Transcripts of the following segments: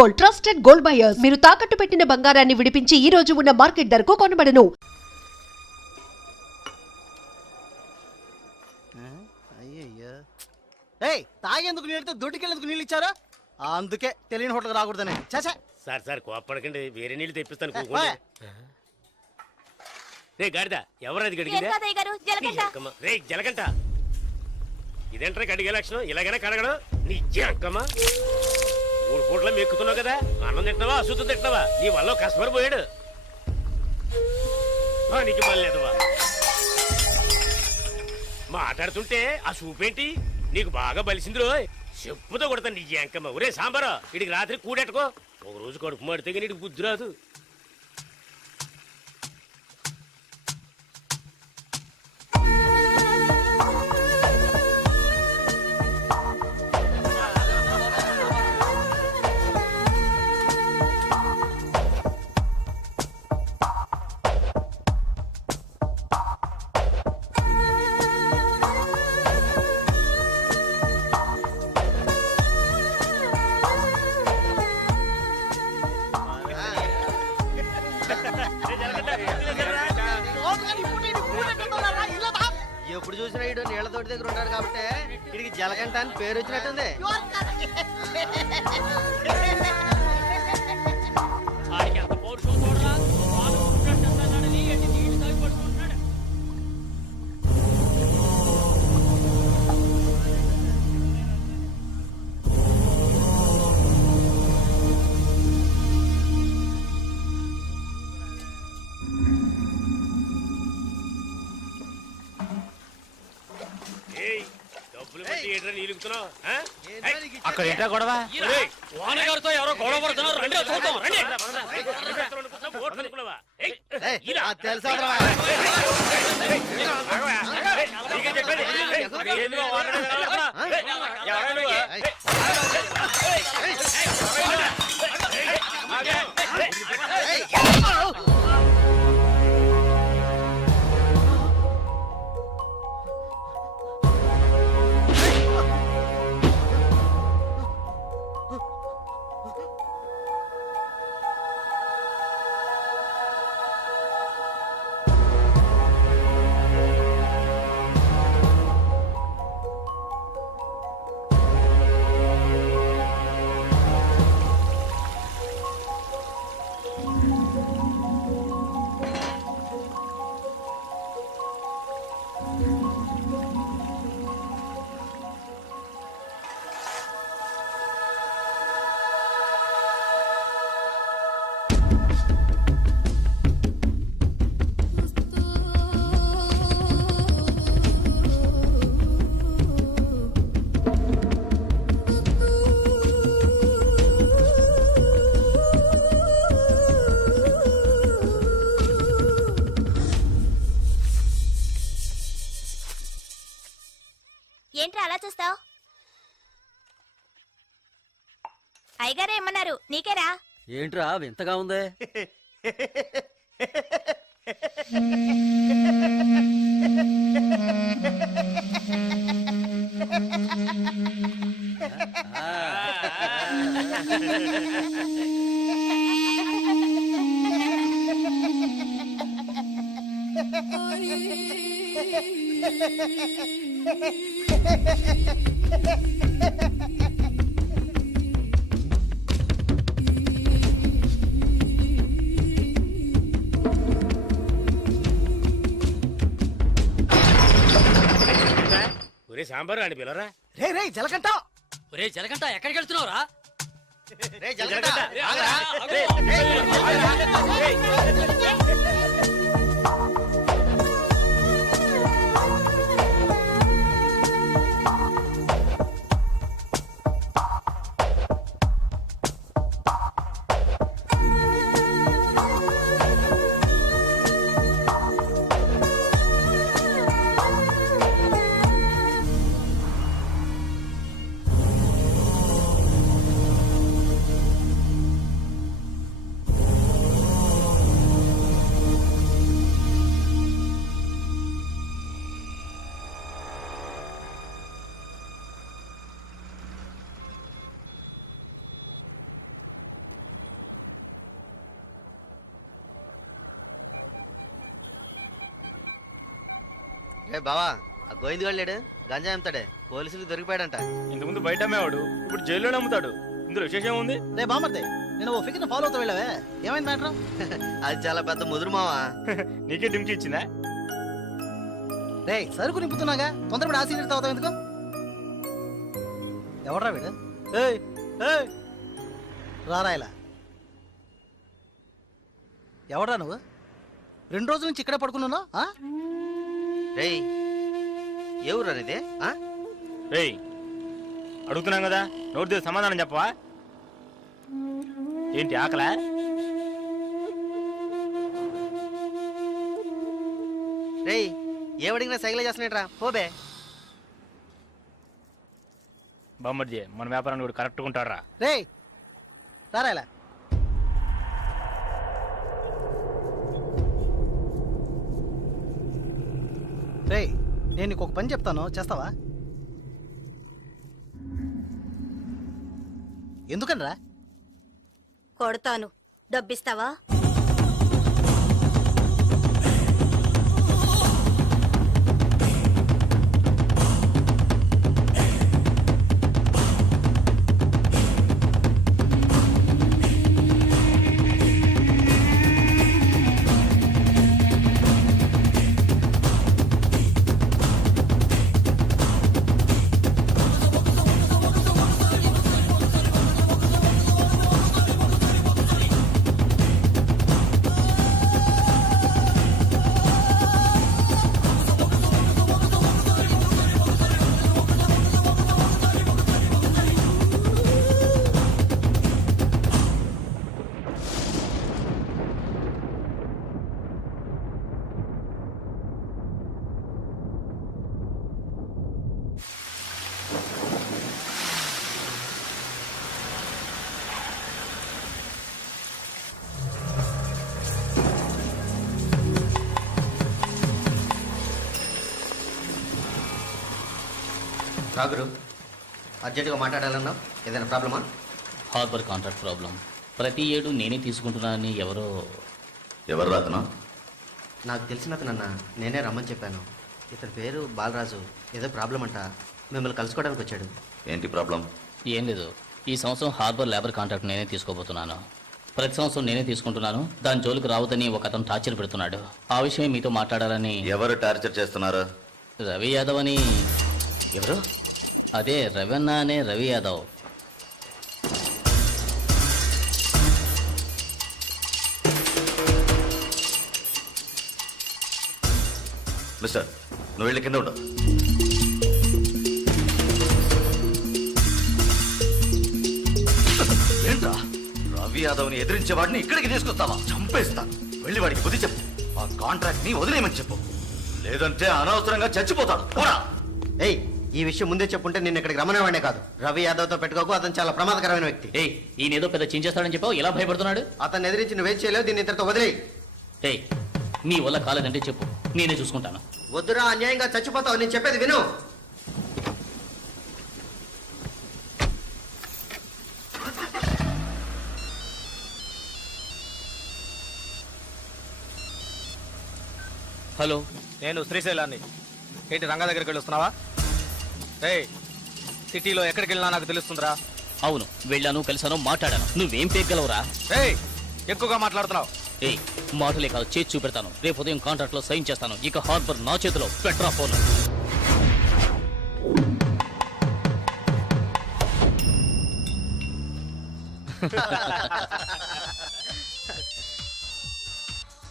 Gold, trusted gold buyers. మీరు తాకట్టు పెట్టిన బంగారాన్ని విడిపించి ఈ రోజు ఉన్న మార్కెట్ ధరకు కొనబడను. అయ్యయ్యో, ఏయ్ తాగేందుకు నీళ్ళతో దొడ్డికెళ్ళేందుకు నీళ్ళు ఇచ్చారా? అందుకే తెలియని హోటల్ రాకూడదని. చేసా సార్ సార్ కోపడకండి, వేరే నీళ్ళు తెప్పిస్తాను. కూకోండి. రే గాడిద, ఎవరది గడిగిందా? రే జలగంట, ఇదేంట్రా కడిగే లక్షణం? ఇలాగైనా కడగడం నీ అక్కమ్మా. 3 పూట్ల మెక్కుతున్నావు కదా, అన్నం తింటున్నావా అశుద్ధం తింటున్నావా? నీ వల్ల కస్టమర్ పోయాడు. నీకు మళ్ళేదవా మాట్లాడుతుంటే ఆ సూపేంటి నీకు బాగా బలిసింది రోయ్. చెప్పుతో కొడతాను నీ అంకమ్మ. ఒరే సాంబారా, వీడికి రాత్రి కూడెట్టుకో. ఒక రోజు కడుపు మాడితే నీకు బుద్ధి రాదు. ఎప్పుడు చూసినా ఇడు నీళ్ళ తోటి దగ్గర ఉంటాడు కాబట్టి ఇడికి జలగంట అని పేరు వచ్చినట్టుంది. అక్కడ ఏంటా గొడవ? వానగారితో ఎవరో గొడవ పడుతున్నారు. తెలుసా ఏంట్రా అలా చూస్తావు? అయ్యగారు ఏమన్నారు? నీకేరా? ఏంట్రా వింతగా ఉంది? ఒరే సాంబారు అని పిలరా. రే రే జలగంట, ఒరే జలగంట ఎక్కడికి వెళ్తున్నావురా? రే జలగంట. రే బావా ఆ గోవింద్ లేడు గంజా అమ్ముతాడే పోలీసులకు దొరికిపోయాడంట. ఇంతకుముందు బయట అమ్మేవాడు ఇప్పుడు జైల్లోనే అమ్ముతాడు. ఇందులో విశేషం ఉంది. రే బామర్దే నేను ఓ ఫిగర్ ఫాలో అవుతా వెళ్ళావే ఏమైంది మ్యాటర్? అది చాలా పెద్ద ముదురు మావా. నీకే డింకి ఇచ్చిందా? రే సరుకు నింపుతున్నాగా తొందరపడి ఆ సీనియర్ తాగుతావు ఎందుకు? ఎవడ్రా వీడు? ఏయ్ ఏయ్ రారా ఇలా. ఎవడ్రా నువ్వు? 2 రోజుల నుంచి ఇక్కడే పడుకున్నావు? రేయ్ ఎవరు అనేది? రేయ్ అడుగుతున్నాం కదా, నోటి దగ్గర సమాధానం చెప్పవా? ఏంటి ఆకలా? రేయ్ ఏమడిగినా సైకిల్ చేస్తున్నాట్రా పోబే. బామ్మర్జీ మన వ్యాపారాన్ని కూడా కరెక్ట్గా ఉంటాడు రా. రేయ్ రారా ఇలా. రేయ్ నేను నీకు ఒక పని చెప్తాను చేస్తావా? ఎందుకనరా? కొడతాను, డబ్బిస్తావా? రాగురు అర్జెంటుగా మాట్లాడాలన్నావు, ఏదైనా ప్రాబ్లమా? Harbour contract problem. ప్రతి ఏడు నేనే తీసుకుంటున్నానని ఎవరు రాతనా? నాకు తెలిసిన అతనన్నా, నేనే రమ్మని చెప్పాను. ఇతని పేరు బాలరాజు. ఏదో ప్రాబ్లం అంట, మిమ్మల్ని కలుసుకోవడానికి వచ్చాడు. ఏంటి ప్రాబ్లం? ఏం లేదు, ఈ సంవత్సరం హార్బర్ లేబర్ కాంట్రాక్ట్ నేనే తీసుకోబోతున్నాను. ప్రతి సంవత్సరం నేనే తీసుకుంటున్నాను. దాని జోలికి రావద్దని ఒక అతను టార్చర్ పెడుతున్నాడు. ఆ విషయం మీతో మాట్లాడాలని. ఎవరు టార్చర్ చేస్తున్నారు? రవి యాదవ్ అని. ఎవరు? అదే రవణ అనే రవి యాదవ్. మిస్టర్ నువ్వు వెళ్ళి కింద ఉండవు. ఏంట్రా రవి యాదవ్ని ఎదిరించే వాడిని ఇక్కడికి తీసుకొస్తావా? చంపేస్తాను. వెళ్ళి వాడికి బుద్ధి చెప్పు. ఆ కాంట్రాక్ట్ ని వదిలేయమని చెప్పు, లేదంటే అనవసరంగా చచ్చిపోతాడు. పోరా. ఏయ్ ఈ విషయం ముందే చెప్పుంటే నేను ఇక్కడికి రమ్మనేవాడే కాదు. రవి యాదవ్తో పెట్టుకోకు, అతను చాలా ప్రమాదకరమైన వ్యక్తి. ఏయ్ ఈయన ఏదో పెద్ద చించేస్తాడని చెప్పావు, ఎలా భయపడుతున్నాడు? అతన్ని ఎదిరించి నువ్వేం చేయలేవు, దీన్ని ఇతరుతో వదిలేయి. ఏయ్ నీ వల్ల కాలేదంటే చెప్పు, నేనే చూసుకుంటాను. వద్దురా, అన్యాయంగా చచ్చిపోతావు. నేను చెప్పేది విను. హలో, నేను శ్రీశైలాన్ని. ఏంటి రంగా దగ్గరికి వెళ్ళొస్తున్నావా? ఏయ్ సిటీలో ఎక్కడికి వెళ్ళినా నాకు తెలుస్తుందిరా. అవును వెళ్ళాను, కలిసాను, మాట్లాడాను. నువ్వేం పేగలవురా? ఏయ్ ఎక్కువగా మాట్లాడుతున్నావు. ఏయ్ మాటలే కాదు, చేసి చూపెడతాను. రేపు ఉదయం కాంట్రాక్ట్ లో సైన్ చేస్తాను. ఇక హార్బర్ నా చేతిలో. Petra phone.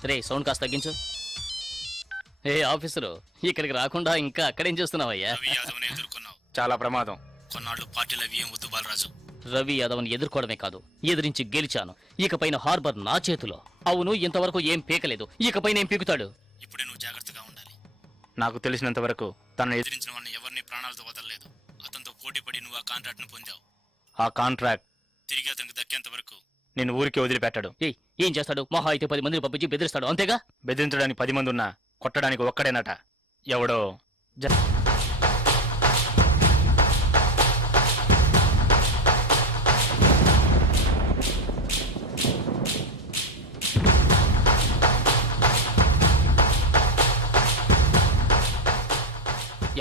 రే సౌండ్ కాస్త తగ్గించు. ఏ ఆఫీసరు, ఇక్కడికి రాకుండా ఇంకా అక్కడేం చేస్తున్నావయ్యా? చాలా ప్రమాదం. కొన్నాళ్ళు పార్టీలు అవి ఏం వద్దు బాలరాజు. రవి యాదవ్ని ఎదుర్కోవడమే కాదు, ఎదిరించి గెలిచాను. ఇకపైన హార్బర్ నా చేతిలో. అవును, ఇంతవరకు ఏం పీకలేదు, ఇకపైన ఏం పీకుతాడు? ఇప్పుడే నువ్వు జాగ్రత్తగా ఉండాలి. నాకు తెలిసినంత వరకు తనను ఎదిరించిన వాడిని ఎవరిని ప్రాణాలతో వదలలేదు. అతనితో పోటీ పడి నువ్వు ఆ కాంట్రాక్ట్ ను పొందావు. ఆ కాంట్రాక్ట్ తిరిగి అతనికి దక్కేంత వరకు నేను ఊరికి వదిలిపెట్టాడు. ఏం చేస్తాడు? మహా అయితే 10 మందిని పంపించి బెదిరిస్తాడు, అంతేగా? బెదిరించడానికి 10 మంది ఉన్నా కొట్టడానికి ఒక్కడేనట. ఎవడో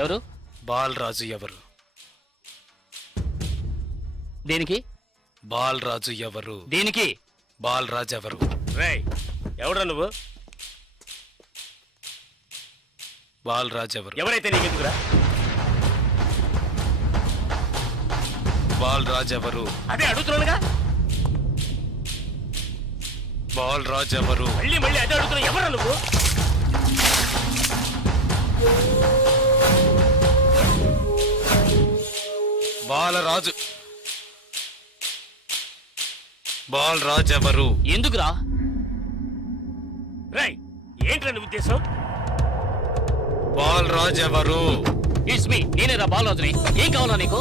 ఎవరు? బాలరాజు ఎవరు? దేనికి? బాలరాజు ఎవరు? దేనికి? బాలరాజు ఎవరు? రేయ్ ఎవడ్రా నువ్వు? బాలరాజు ఎవరు? ఎవరైతే నీకెందుకురా? బాలరాజు ఎవరు? అదే అడుగుతున్నానుగా. బాలరాజు ఎవరు? మళ్ళీ మళ్ళీ అదే అడుగుతున్నా. ఎవరా నువ్వు? బాలరాజు. బాలరాజు ఎవరు? ఎందుకురా? రేయ్ ఏంట్రా నీ ఉద్దేశం? బాలరాజు ఎవరు? ఇట్స్ మీ, నేనేరా బాలరాజుని. ఏం కావాలా నీకు?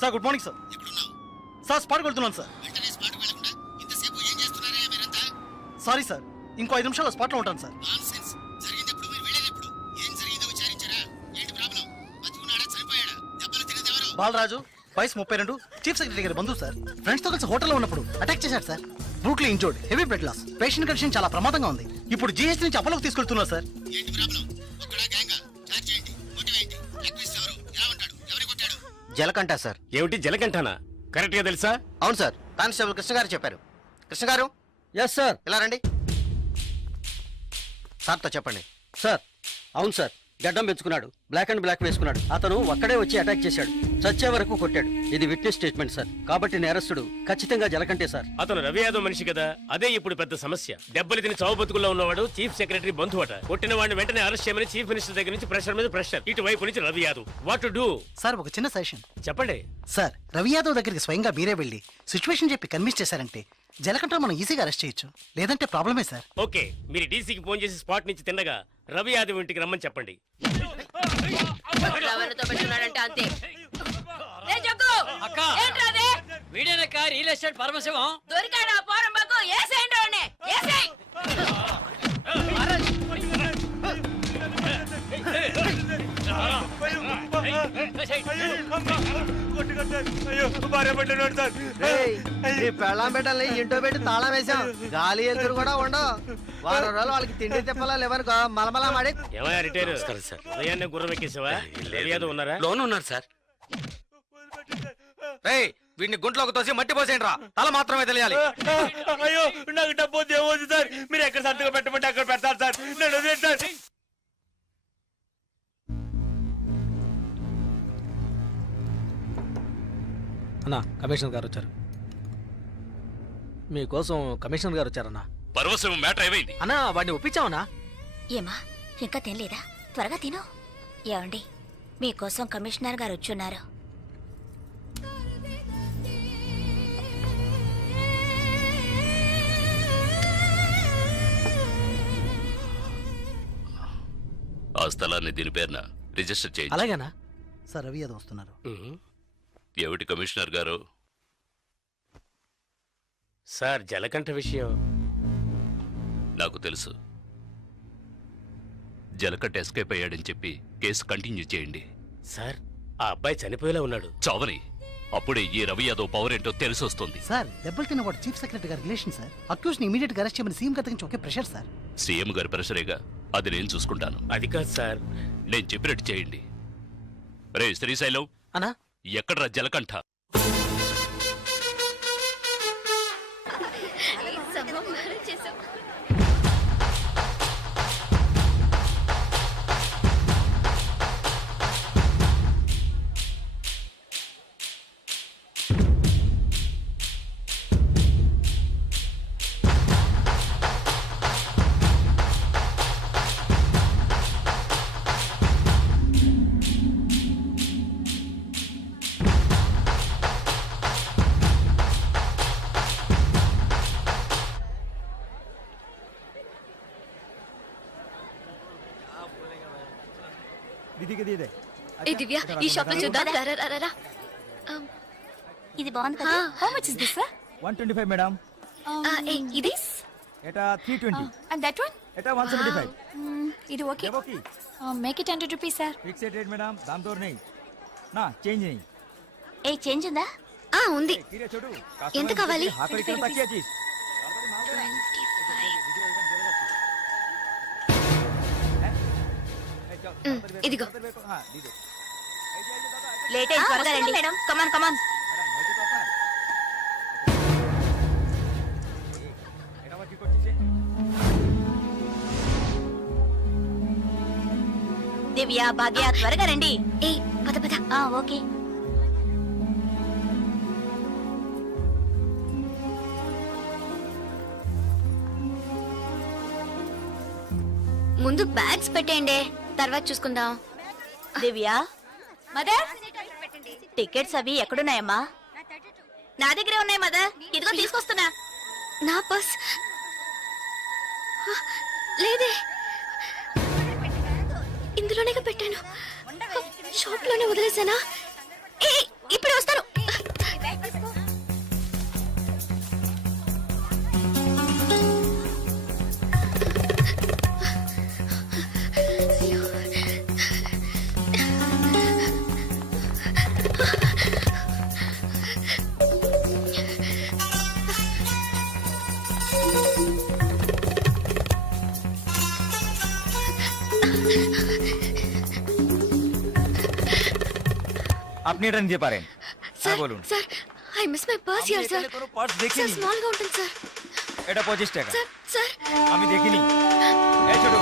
Sir good morning sir. Sir స్పాట్కి వెళ్తున్నాను సార్. సారీ సార్, ఇంకో 5 నిమిషాల్లో స్పాట్లో ఉంటాను సార్. బాలరాజు వయసు 32, చీఫ్ సెక్రటరీ గారి బంధువు సార్. ఫ్రెండ్స్ తో కలిసి హోటల్లో ఉన్నప్పుడు అటాక్ చేశాడు sir. Brutally injured, heavy blood loss. Patient condition చాలా ప్రమాదంగా ఉంది. ఇప్పుడు జీహెచ్ నుంచి అపోలోకి తీసుకెళ్తున్నారు సార్. జలకంట సార్. ఏమిటి జలకంఠనా? కరెక్ట్ గా తెలుసా? అవును సార్, కానిస్టేబుల్ కృష్ణ గారు చెప్పారు. కృష్ణ గారు. Yes sir. ఇలా రండి. సార్తో చెప్పండి. సార్ అవును సార్, గడ్డం పెంచుకున్నాడు, బ్లాక్ అండ్ బ్లాక్ వేసుకున్నాడు. అతను ఒక్కడే వచ్చి అటాక్ చేశాడు, చచ్చే వరకు కొట్టాడు. ఇది విట్నెస్ స్టేట్మెంట్ సార్, కాబట్టి నేరస్తుడు ఖచ్చితంగా జలకంటే సార్. అతను రవి యాదవ్ మనిషి కదా, అదే ఇప్పుడు పెద్ద సమస్య. దెబ్బలు తిని చావు బతుకుల్లో ఉన్నవాడు చీఫ్ సెక్రటరీ బంధువు అట. కొట్టిన వాడిని వెంటనే అరెస్ట్ చేయమని చీఫ్ మినిస్టర్ దగ్గర నుంచి ప్రెషర్ మీద ప్రెషర్. ఇటువైపు నుంచి Ravi Yadav. What to do? Sir ఒక చిన్న సజెషన్ చెప్పండి. సార్, రవి యాదవ్ దగ్గరికి స్వయంగా మీరే వెళ్ళి సిచ్యువేషన్ చెప్పి కన్విన్స్ చేశారంటే జలకంట మనం ఈజీగా అరెస్ట్ చేయొచ్చు. లేదంటే ప్రాబ్లమే సార్. ఓకే, మీరు డీసీకి ఫోన్ చేసి స్పాట్ నుంచి తిన్నగా రవి యాదవ్ ఇంటికి రమ్మని చెప్పండి. అంతే. అక్క వీడేనక్క రియల్ ఎస్టేట్ పరమశివం. దొరికాడా పోరంబాకు? ఏసేయండి వాడిని, ఏసేయ్. పెళ్ళాం పెట్టాలి, ఇంటో పెట్టి తాళం వేసాం. గాలి ఎదురు కూడా ఉండవు. వారం రోజులు వాళ్ళకి తిండి తిప్పలా లేవనుకో మలమలా మాడి. ఏమయ్యా రిటైర్ సార్, ఉదయాన్నే గుర్రం ఎక్కేసావా? రవి యాదవ్ ఉన్నారా? లోన్ ఉన్నారు సార్. వీడిని గుంట్లోకి తోసి మట్టి పోసేయండి రా, తల మాత్రమే తెలియాలి. అయ్యో నాకు డబ్బు ఏమవుతుంది సార్? మీరు ఎక్కడ సంతకం పెట్టమంటే అక్కడ పెడతారు సార్. నేను వదిలేండి సార్. కమిషనర్ గారు వచ్చారు. మీకోసం కమిషనర్ గారు వచ్చారన్నా. పరవశం మ్యాటర్ ఏమైంది? అన్నా వాడిని ఒప్పించావనా? ఏమా ఇంకా తినలేదా? త్వరగా తిను. ఏమండి మీకోసం కమిషనర్ గారు వచ్చున్నారు. ఆ స్థలాన్ని దీని పేరున రిజిస్టర్ చేయండి. అలాగేనా? సార్ రవి యాదవ్ వస్తున్నారు. ఏమిటి కమిషనర్ గారు? సార్ జలకంఠ విషయం నాకు తెలుసు. జలకట్ ఎస్కేప్ అయ్యాడని చెప్పి కేసు కంటిన్యూ చేయండి. సార్ ఆ అబ్బాయి చనిపోయేలా ఉన్నాడు. చావని అప్పుడే ఈ రవి యాదవ్ పవర్ ఏంటో తెలిసి వస్తుంది. సార్ దెబ్బలు తిన్నవాడు చీఫ్ సెక్రటరీ గారి రిలేషన్ సార్. అక్యూజ్ ని ఇమీడియట్ గా అరెస్ట్ చేయమని సీఎం గారి నుంచి ఒకే ప్రెషర్ సార్. సీఎం గారి ప్రెషరేగా, అది నేను చూసుకుంటాను. అది కాదు సార్. నేను చెప్పినట్టు చేయండి. రే శ్రీశైలం, అన్నా ఎక్కడ్రా జలకంఠ? ఏ దివ్య, ఈ షాప్ లో చూద్దాం. ఇది బాగుంది కదా. How much is this? 125 madam. ఇది ఎటా 320. అండ్ దట్ వన్ ఎటా 175. ఇది okay. Okay make it 100 rupees sir. Fixed rate madam, దామ్ దోర్ नहीं నా చేంజ్ नहीं. ఏ చేంజ్ ఉందా? ఉంది. తీరే చూడు. ఎంత కావాలి? హాఫ్ రికన్ తక్కియా చీజ్. ఇదిగో. हां दीदो. లేట్ అయింది, త్వరగా రండి మేడం. కమాన్ కమాన్. దివ్య, భాగ్య త్వరగా రండి. ఏ పద పద. ఓకే. ముందు బ్యాగ్స్ పెట్టేయండి, తర్వాత చూసుకుందాం. దివ్య, మదర్ టికెట్స్ అవి ఎక్కడున్నాయమ్మా? నా దగ్గరే ఉన్నాయి మదర్. ఇదిగో తీసుకొస్తున్నా. నా పర్స్ లేదే. ఇందులోనే పెట్టాను. షాప్ లోనే వదిలేసానా? ఇప్పుడు వస్తాను. আপনি এটা নিতে পারেন। হ্যাঁ বলুন sir, I miss my purse here sir. কোনো পার্স স্যার, দেখিনি। স্মল గా ఉంటుంది স্যার। এটা 25 টাকা। স্যার স্যার আমি দেখিনি। এই ছোট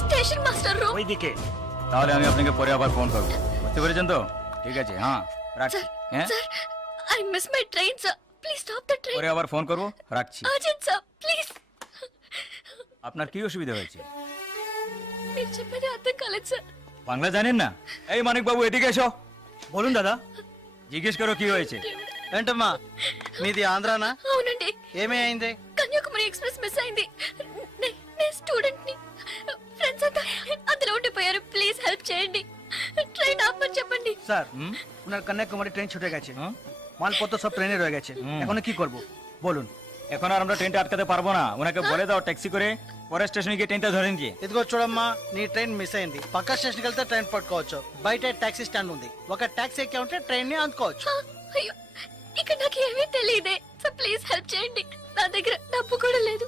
স্টেশন মাস্টার রুম। ওইদিকে। তাহলে আমি আপনাকে পরে আবার ফোন করব। বুঝতে পেরেছেন তো? ঠিক আছে, হ্যাঁ রাখছি। হ্যাঁ sir, I miss my train sir. Please stop the train. পরে আবার ফোন করব, রাখছি। Urgent sir, please. আপনার কি অসুবিধা হয়েছে? మీరు చెప్పేది అర్థం కాలేదు স্যার। বাংলা জানেন না? এই মানিক বাবু এদিকে এসো। বলুন দাদা। জিজ্ঞেস করো কি হয়েছে। ఏంటమ్మా మీది ఆంధ్రానా? అవునండి, ఏమీ అయింది? కన్యాకుమారి ఎక్స్ప్రెస్ మిస్ అయింది. నేను స్టూడెంట్ ని, ఫ్రెండ్స్ అంతా అందులో ఉండిపోయారు. ప్లీజ్ హెల్ప్ చేయండి. ట్రైన్ ఆపమని చెప్పండి. স্যার ওনার কন্যাকুমারী ট্রেন ছুটে গেছে, মালপত্র সব ট্রেনে রয়ে গেছে। এখন কি করব বলুন? এখন আর আমরা ট্রেনটা আটকাতে পারবো না, ওনাকে বলে দাও ট্যাক্সি করে পরের స్టేషన్ গিয়ে ట్రైన్টা ধরে নিয়ে। ఇదిగో చూడమ్మా, నీ ట్రైన్ మిస్ అయింది. పక్క స్టేషన్కి వెళ్తే ట్రైన్ పట్టుకోవచ్చు. బయట టాక్సీ స్టాండ్ ఉంది, ఒక టాక్సీ ఎక్కి ఉంటే ట్రైన్ ని అందుకోవచ్చు. అయ్యో, ఇక్కడ నాకు ఏమీ తెలియదే. సో ప్లీజ్ హెల్ప్ చేయండి. నా దగ్గర డబ్బు కూడా లేదు.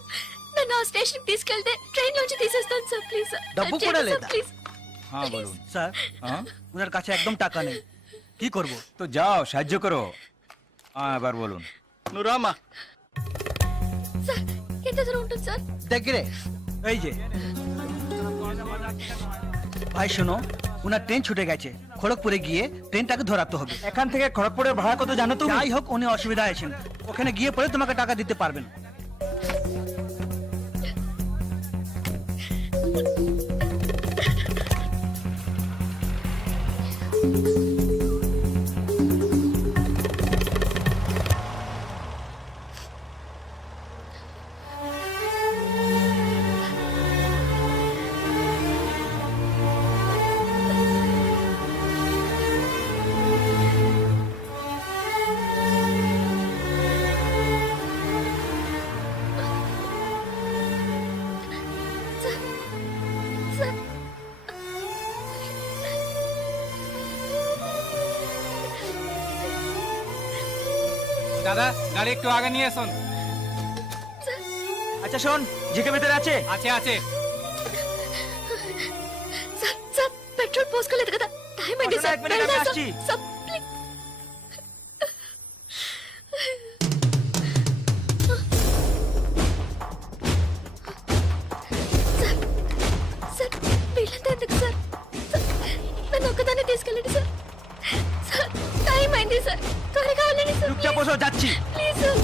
నన్ను ఆ స్టేషన్ తీసుకెళ్తే ట్రైన్ నుంచి తీసేస్తాను సార్. ప్లీజ్ సార్, డబ్బు కూడా లేదా? ప్లీజ్। হ্যাঁ বলুন। স্যার ওনার কাছে একদম টাকা নেই, কি করব? তো যাও সাহায্য করো। এবার বলুন। నువ్వు రామ్మా। సార్ ఎంత దూరం ఉంటుంది సార్? దగ్గరే, এই যে ভাই শোনো, ওনার ট্রেন ছুটে গেছে, খড়গপুরে গিয়ে ট্রেনটাকে ধরাতে হবে। এখান থেকে খড়গপুরের ভাড়া কত জানো তুমি? যাই হোক, উনি অসুবিধা আছেন, ওখানে গিয়ে পরে তোমাকে টাকা দিতে পারবেন। স্যার দাদা, গাড়ি একটু আগে নিয়ে আসুন। আচ্ছা শোন, জিকে ভিতরে আছে? আছে আছে। సార్ సార్ పెట్రోల్ పోసుకోలేదు కదా, టైం అయింది అసలు సార్. এক మినిట్, আমি వెళ్దాం আসছি। Sir, please. సార్ సార్ వీళ్ళంతా ఎందుకు సార్? సార్, నన్ను ఒక్కదాన్ని తీసుకెళ్ళండి సార్. సార్ టైం అయింది సార్, త్వరగా వెళ్ళండి సార్. চুপচাপ বসো, যাচ্ছি। Please sir.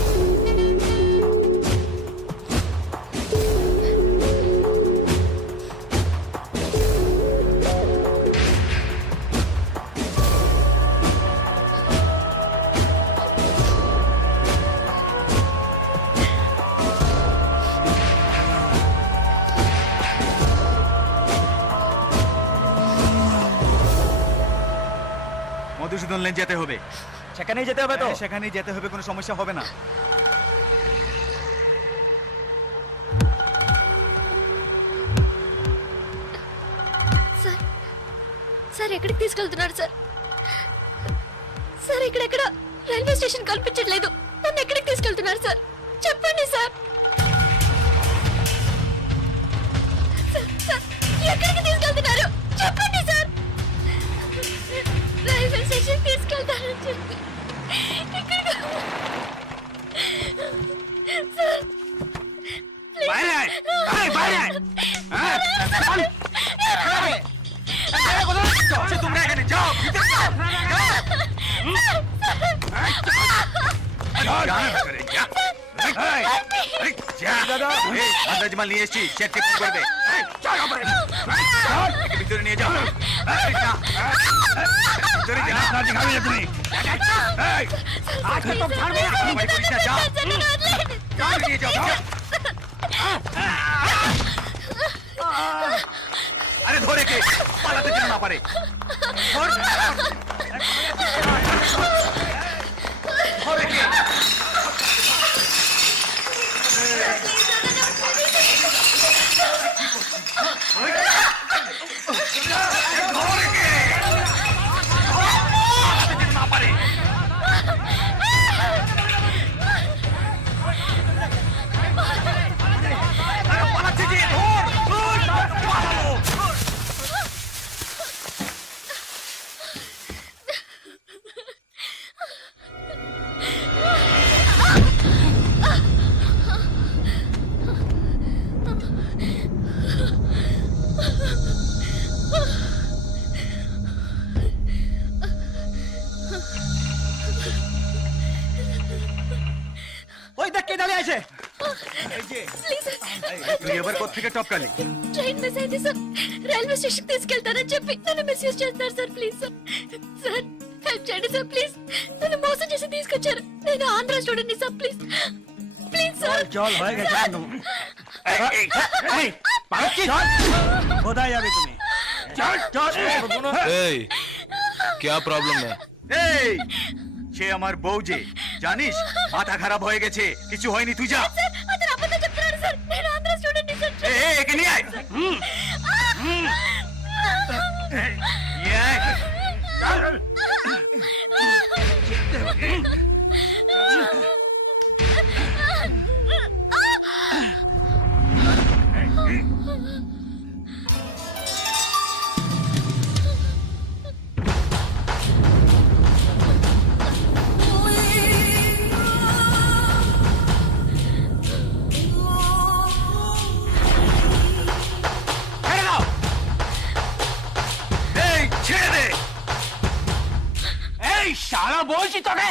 মধুসূদন লেন যেতে হবে। সেখানেই যেতে হবে তো? সেখানেই যেতে হবে, কোনো সমস্যা হবে না। సార్ సార్ ఎక్కడికి తీసుకెళ్తున్నారు సార్? సార్ ఇక్కడెక్కడ రైల్వే స్టేషన్ కల్పించట్లేదు. నన్ను ఎక్కడికి తీసుకెళ్తున్నారు సార్? చెప్పండి సార్. సార్, సార్, ఎక్కడికి తీసుకెళ్తున్నారు? చెప్పండి సార్. రైల్వే స్టేషన్ తీసుకెళ్తారని చెప్పి ఇక్కడికి- సార్, ప్లీజ్. বাইরে আয়, আয়, বাইরে আয়। হ্যাঁ, চল। চল, তোমরা এখানে যাও, ভিতরে যাও, যাও। আন্দাজমাল নিয়ে এসছি, শেখকে ফোন করবে। ভিতরে নিয়ে যাও, ভিতরে যা, দেখাবে না তুমি। তো ছাড়বে না, বাড়ি করিস না, যাও, যাও, নিয়ে যাও, যাও। আরে ধরে কে পালাতে যেন না পারে। ধর। ধরে কে? ধরে কে? পালাতে যেন না পারে। আরে পালাচ্ছে যে, ধর, ধর, পালাও। ওই দেখ কে দাঁড়িয়ে আছে। Please sir. তুই এবার কোত্থেকে টপকালি? ట్రైన్ మిస్ అయింది సార్. రైల్వే స్టేషన్ తీసుకెళ్తారని చెప్పి నన్ను మిస్యూజ్ చేస్తారు sir. Please sir. Sir help చేయండి సార్ ప్లీజ్. నన్ను మోసం చేసి తీసుకొచ్చారు. నేను ఆంధ్ర స్టూడెంట్ ని సార్ ప్లీజ్ ప్లీజ్ సార్. क्या प्रॉब्लम है? সে আমার বউ যে জানিস মাথা খারাপ হয়ে গেছে কিছু হয়নি তুই যা సార్ అతను అబద్ధం చెప్తున్నాడు సార్. నేను ఆంధ్ర స్టూడెంట్ ని సార్. একে নিয়ে আয় নিয়ে আয়। ছেড়ে দাও। এই ছেড়ে দে। এই শালা বলছি তোকে।